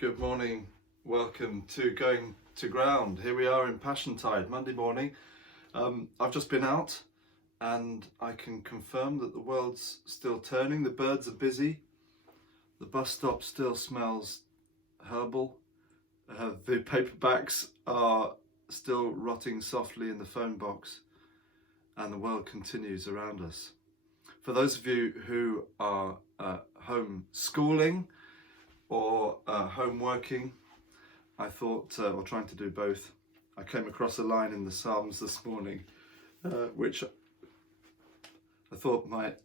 Good morning, welcome to Going to Ground. Here we are in Passiontide, Monday morning. I've just been out and I can confirm that the world's still turning, the birds are busy, the bus stop still smells herbal, the paperbacks are still rotting softly in the phone box, and the world continues around us. For those of you who are home schooling, or home working, I thought, or trying to do both, I came across a line in the Psalms this morning, which I thought might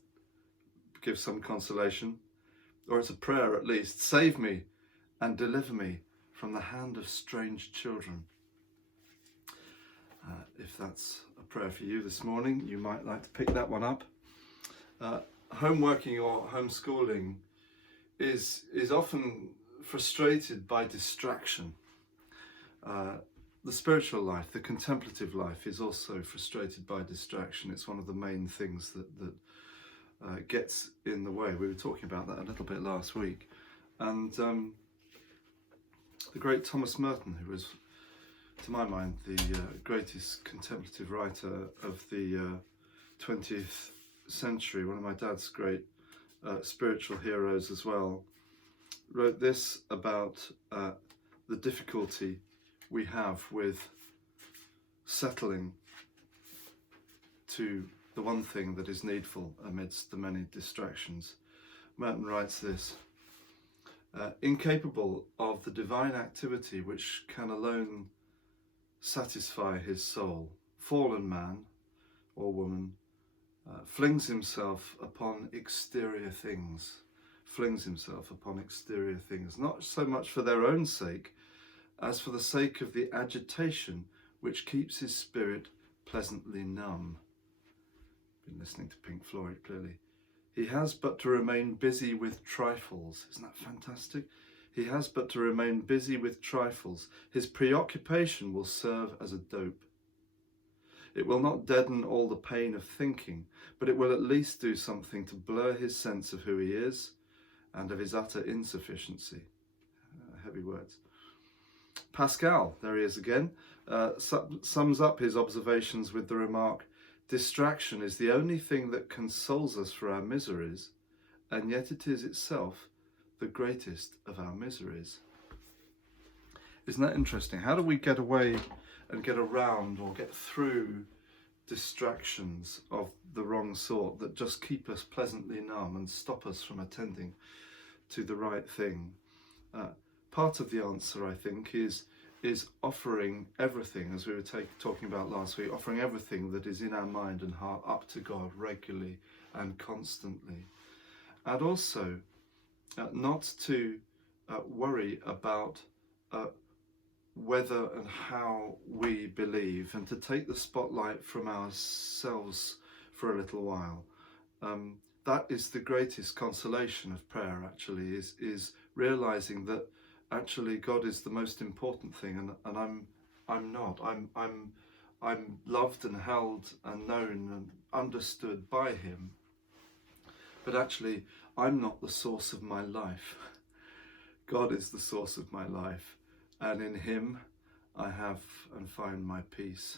give some consolation, or it's a prayer at least. Save me and deliver me from the hand of strange children. If that's a prayer for you this morning, you might like to pick that one up. Home working or homeschooling is often frustrated by distraction. The spiritual life, the contemplative life, is also frustrated by distraction. It's one of the main things that gets in the way. We were talking about that a little bit last week. And the great Thomas Merton, who was, to my mind, the greatest contemplative writer of the 20th century, one of my dad's great spiritual heroes as well, wrote this about the difficulty we have with settling to the one thing that is needful amidst the many distractions. Merton writes this: incapable of the divine activity which can alone satisfy his soul, fallen man or woman flings himself upon exterior things, not so much for their own sake as for the sake of the agitation which keeps his spirit pleasantly numb. Been listening to Pink Floyd, clearly. He has but to remain busy with trifles. Isn't that fantastic? He has but to remain busy with trifles. His preoccupation will serve as a dope. It will not deaden all the pain of thinking, but it will at least do something to blur his sense of who he is and of his utter insufficiency. Heavy words. Pascal, there he is again, sums up his observations with the remark: distraction is the only thing that consoles us for our miseries, and yet it is itself the greatest of our miseries. Isn't that interesting? How do we get away and get around or get through distractions of the wrong sort that just keep us pleasantly numb and stop us from attending to the right thing? Part of the answer, I think, is offering everything, as we were talking about last week, offering everything that is in our mind and heart up to God regularly and constantly. And also not to worry about whether and how we believe, and to take the spotlight from ourselves for a little while. That is the greatest consolation of prayer, actually, is realizing that actually God is the most important thing, and I'm not. I'm loved and held and known and understood by him, but actually I'm not the source of my life. God is the source of my life, and in him I have and find my peace.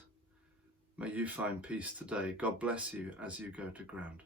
May you find peace today. God bless you as you go to ground.